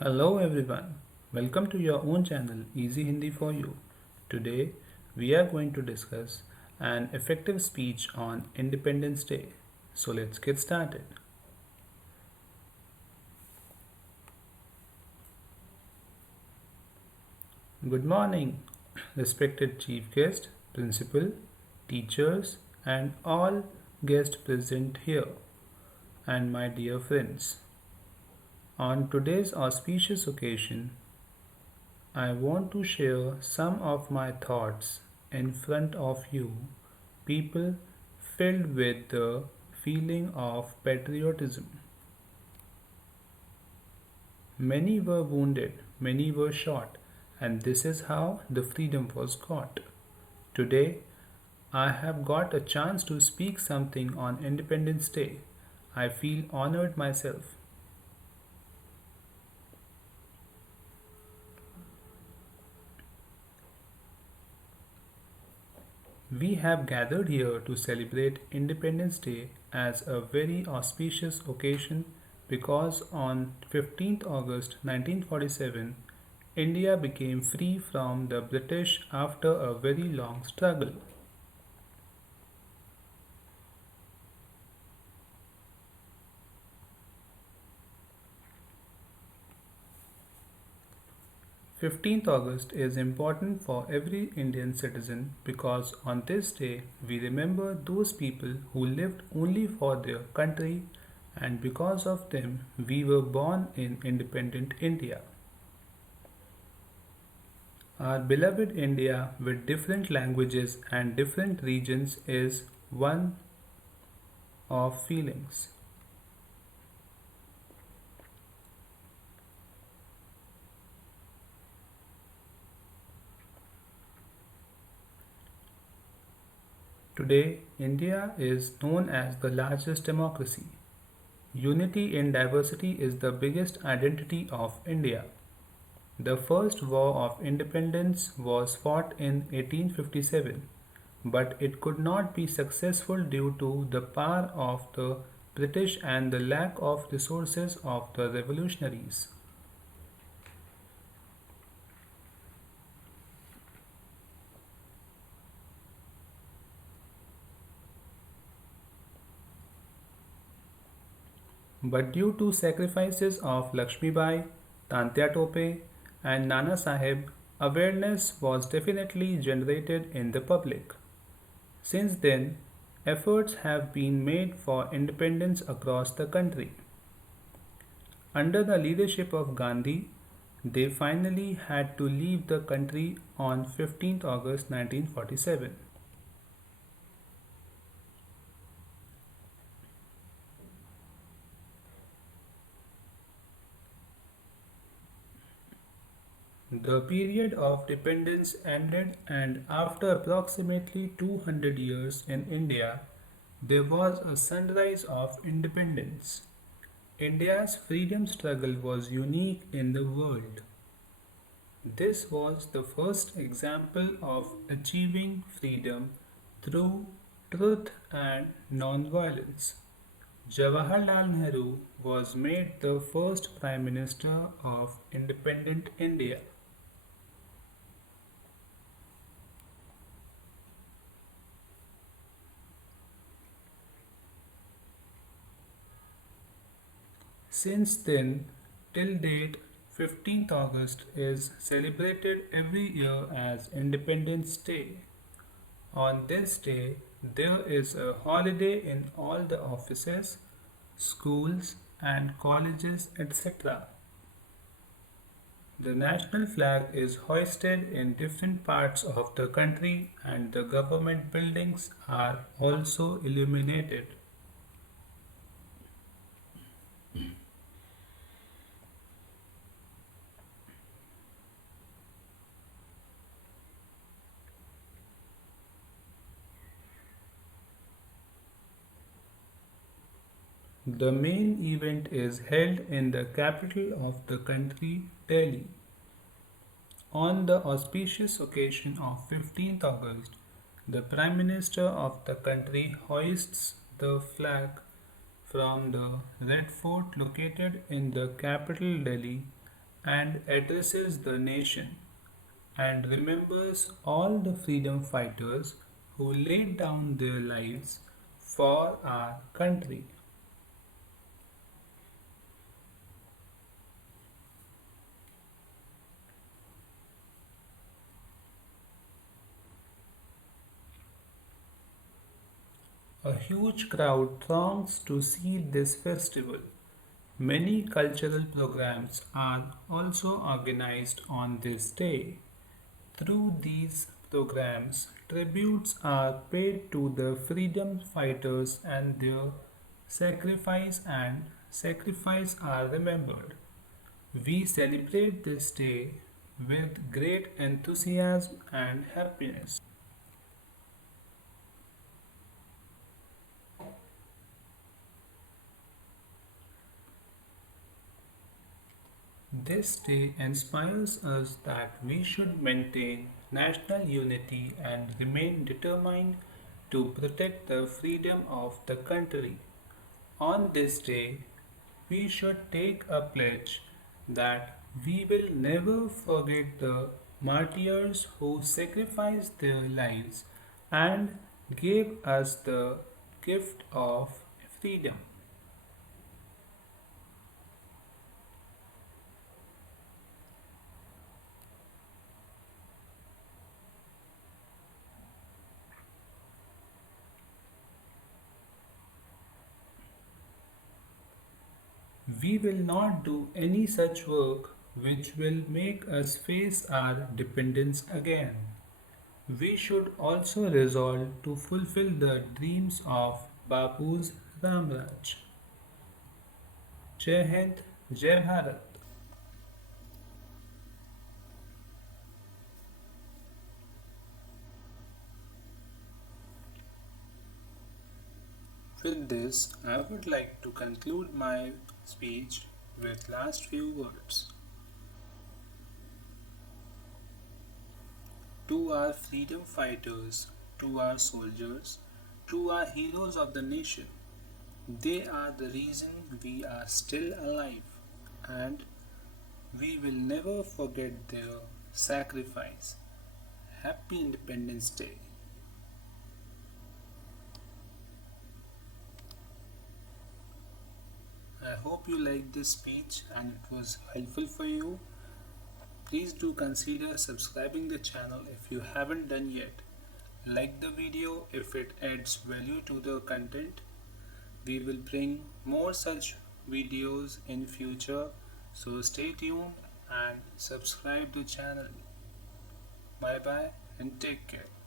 Hello everyone, welcome to your own channel Easy Hindi for You. Today we are going to discuss an effective speech on Independence Day. So let's get started. Good morning, respected chief guest, principal, teachers, and all guests present here, and my dear friends. On today's auspicious occasion, I want to share some of my thoughts in front of you, people filled with the feeling of patriotism. Many were wounded, many were shot, and this is how the freedom was got. Today, I have got a chance to speak something on Independence Day. I feel honored myself. We have gathered here to celebrate Independence Day as a very auspicious occasion because on 15th August 1947, India became free from the British after a very long struggle. 15th August is important for every Indian citizen because on this day we remember those people who lived only for their country and because of them we were born in independent India. Our beloved India with different languages and different regions is one of feelings. Today, India is known as the largest democracy. Unity in diversity is the biggest identity of India. The first war of independence was fought in 1857, but it could not be successful due to the power of the British and the lack of resources of the revolutionaries. But due to sacrifices of Lakshmibai, Tantya Tope, and Nana Sahib, awareness was definitely generated in the public. Since then, efforts have been made for independence across the country. Under the leadership of Gandhi, they finally had to leave the country on 15th August 1947. The period of dependence ended, and after approximately 200 years in India, there was a sunrise of independence. India's freedom struggle was unique in the world. This was the first example of achieving freedom through truth and non-violence. Jawaharlal Nehru was made the first Prime Minister of independent India. Since then, till date, 15th August is celebrated every year as Independence Day. On this day, there is a holiday in all the offices, schools, and colleges, etc. The national flag is hoisted in different parts of the country, and the government buildings are also illuminated. The main event is held in the capital of the country, Delhi. On the auspicious occasion of 15th August, the Prime Minister of the country hoists the flag from the Red Fort located in the capital Delhi and addresses the nation and remembers all the freedom fighters who laid down their lives for our country. A huge crowd throngs to see this festival. Many cultural programs are also organized on this day. Through these programs, tributes are paid to the freedom fighters and their sacrifice are remembered. We celebrate this day with great enthusiasm and happiness. This day inspires us that we should maintain national unity and remain determined to protect the freedom of the country. On this day, we should take a pledge that we will never forget the martyrs who sacrificed their lives and gave us the gift of freedom. We will not do any such work which will make us face our dependence again. We should also resolve to fulfill the dreams of Bapu's Ramraj. Jai Hind, Jai Bharat. With this, I would like to conclude my speech with last few words. To our freedom fighters, to our soldiers, to our heroes of the nation, they are the reason we are still alive and we will never forget their sacrifice. Happy Independence Day. I hope you liked this speech and it was helpful for you. Please do consider subscribing the channel if you haven't done yet. Like the video if it adds value to the content. We will bring more such videos in future, so stay tuned and subscribe to channel. Bye bye and take care.